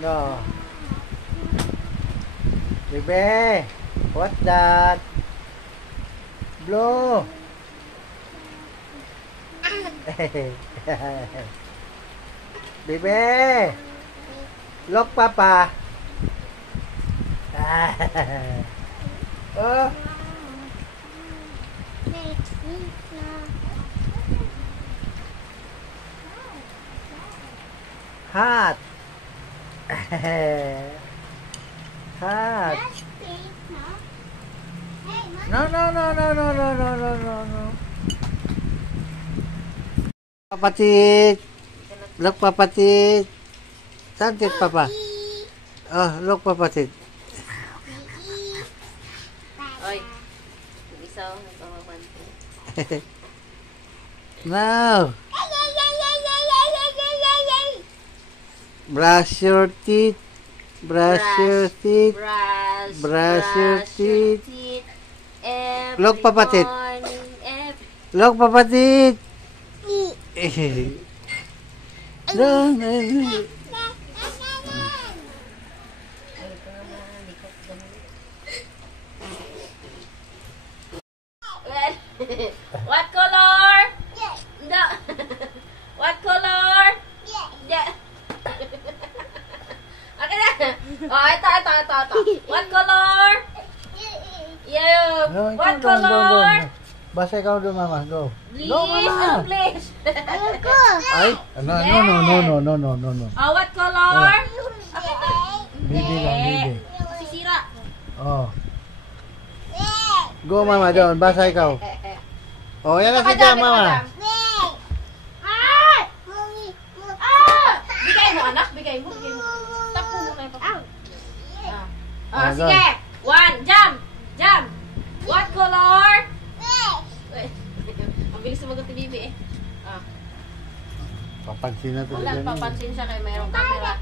No. Bebe, what's that? Blue. Bebe, look papa. Oh. Hot. Hot. No, no, no, no, no, no, no, no, no, no. Papatit. Look, papatit. Santit, papa. Oh, look, papatit. Oy. Isaw ng pamamanti. No. Brush your teeth. Brush your teeth. Brush your teeth. Look, papatit. Look, papatit. No, no, no. What color? No. What color? Yeah. Okay na. Oh, ito. What color? Yeah. No, What ikaw, go. color? Basta ikaw doon, mama. Go. Please. Go, mama. Ano, please? Ay, no. Oh, what color? Bibi lang, bibi. Sisira. Oh. Go, mama, doon. Basta ikaw. Oh, yan na si Jam, mama. Bigay mo, anak. Bigay mo. Stop mo muna yung papa. Ah, Sige. One. Jump. What color? Wait. Ang bilis sumagot ni Bibi eh. Papansin na to. Wala, papansin siya kay mayroong camera.